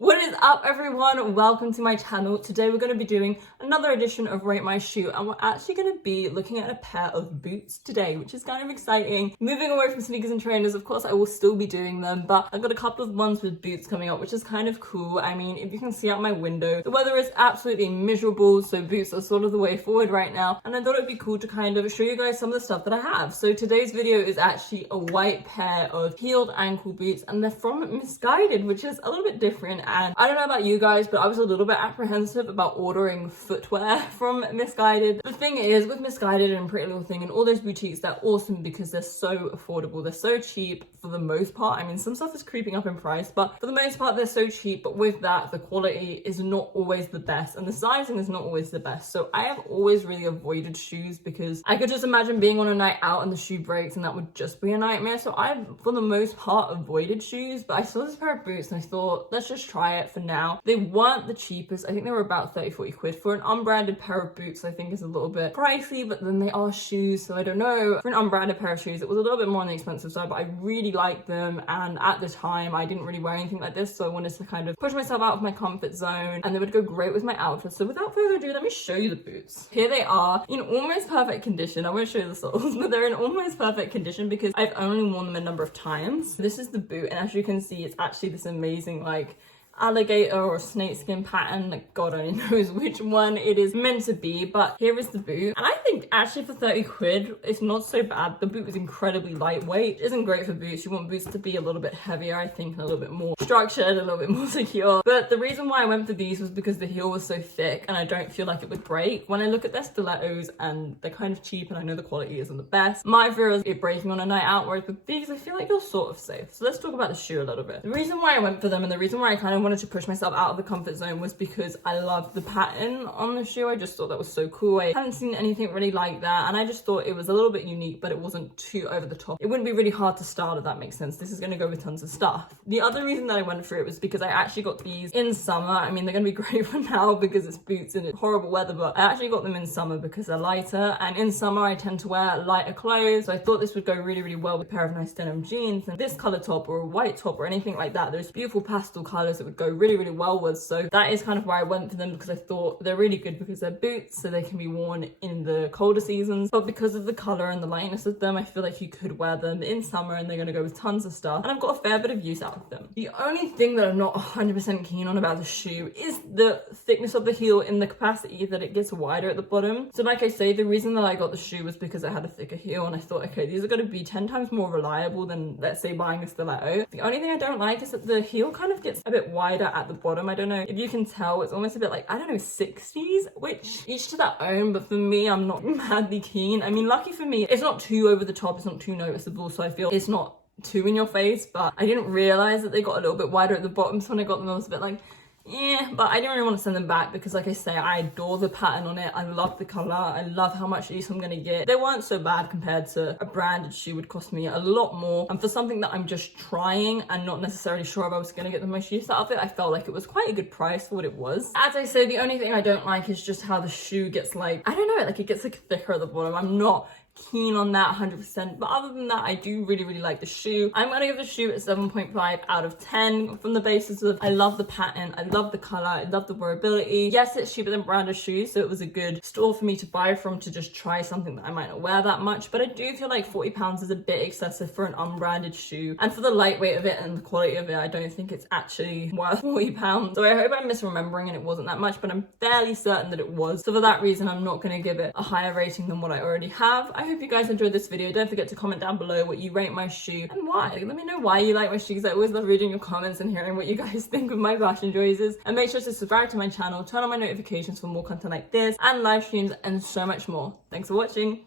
What is up, everyone? Welcome to my channel. Today we're going to be doing another edition of Rate My Shoe, and we're actually going to be looking at a pair of boots today, which is kind of exciting. Moving away from sneakers and trainers, of course I will still be doing them, but I've got a couple of ones with boots coming up, which is kind of cool. I mean, if you can see out my window, the weather is absolutely miserable, so boots are sort of the way forward right now, and I thought it'd be cool to kind of show you guys some of the stuff that I have. So today's video is actually a white pair of heeled ankle boots, and they're from Missguided, which is a little bit different. And I don't know about you guys, but I was a little bit apprehensive about ordering footwear from Missguided. The thing is, with Missguided and Pretty Little Thing and all those boutiques, they're awesome because they're so affordable. They're so cheap for the most part. I mean, some stuff is creeping up in price, but for the most part, they're so cheap. But with that, the quality is not always the best and the sizing is not always the best. So I have always really avoided shoes because I could just imagine being on a night out and the shoe breaks and that would just be a nightmare. So I've, for the most part, avoided shoes, but I saw this pair of boots and I thought, let's just try it for now. They weren't the cheapest. I think they were about 30-40 quid. For an unbranded pair of boots, I think is a little bit pricey, but then they are shoes, so I don't know. For an unbranded pair of shoes, it was a little bit more on the expensive side, but I really liked them, and at the time, I didn't really wear anything like this, so I wanted to kind of push myself out of my comfort zone, and they would go great with my outfit. So without further ado, let me show you the boots. Here they are in almost perfect condition. I won't show you the soles, but they're in almost perfect condition because I've only worn them a number of times. This is the boot, and as you can see, it's actually this amazing, like, alligator or snakeskin pattern. Like, God only knows which one it is meant to be, but here is the boot. And I think actually for 30 quid, it's not so bad. The boot is incredibly lightweight. It isn't great for boots. You want boots to be a little bit heavier, I think, and a little bit more structured, a little bit more secure. But the reason why I went for these was because the heel was so thick and I don't feel like it would break. When I look at their stilettos and they're kind of cheap and I know the quality isn't the best, my fear is it breaking on a night out, whereas with these, I feel like you're sort of safe. So let's talk about the shoe a little bit. The reason why I went for them and the reason why I kind of wanted to push myself out of the comfort zone was because I loved the pattern on the shoe. I just thought that was so cool. I hadn't seen anything really like that, and I just thought it was a little bit unique, but it wasn't too over the top. It wouldn't be really hard to style, if that makes sense. This is going to go with tons of stuff. The other reason that I went for it was because I actually got these in summer. I mean, they're going to be great for now because it's boots and it's horrible weather, but I actually got them in summer because they're lighter, and in summer I tend to wear lighter clothes, so I thought this would go really, really well with a pair of nice denim jeans and this color top or a white top or anything like that. There's beautiful pastel colors that would go really, really well with. So that is kind of why I went for them, because I thought they're really good because they're boots, so they can be worn in the colder seasons, but because of the color and the lightness of them, I feel like you could wear them in summer and they're going to go with tons of stuff, and I've got a fair bit of use out of them. The only thing that I'm not 100% keen on about the shoe is the thickness of the heel in the capacity that it gets wider at the bottom. So like I say, the reason that I got the shoe was because it had a thicker heel, and I thought, okay, these are going to be 10 times more reliable than, let's say, buying a stiletto. The only thing I don't like is that the heel kind of gets a bit wider at the bottom. I don't know if you can tell, it's almost a bit like, I don't know, 60s, which each to their own, but for me, I'm not madly keen. I mean, lucky for me, it's not too over the top, it's not too noticeable, so I feel it's not too in your face, but I didn't realize that they got a little bit wider at the bottom, so when I got them, I was a bit like, yeah, but I didn't really want to send them back because, like I say, I adore the pattern on it. I love the color. I love how much use I'm going to get. They weren't so bad compared to a branded shoe would cost me a lot more. And for something that I'm just trying and not necessarily sure if I was going to get the most use out of it, I felt like it was quite a good price for what it was. As I say, the only thing I don't like is just how the shoe gets, like, I don't know, like it gets like thicker at the bottom. I'm not keen on that 100%, but other than that, I do really, really like the shoe. I'm gonna give the shoe a 7.5 out of 10 from the basis of I love the pattern, I love the color, I love the wearability. Yes, it's cheaper than branded shoes, so it was a good store for me to buy from to just try something that I might not wear that much, but I do feel like £40 is a bit excessive for an unbranded shoe, and for the lightweight of it and the quality of it, I don't think it's actually worth £40. So I hope I'm misremembering and it wasn't that much, but I'm fairly certain that it was. So for that reason, I'm not gonna give it a higher rating than what I already have. I hope you guys enjoyed this video. Don't forget to comment down below what you rate my shoe and why. Let me know why you like my shoes. I always love reading your comments and hearing what you guys think of my fashion choices. And make sure to subscribe to my channel, turn on my notifications for more content like this and live streams and so much more. Thanks for watching.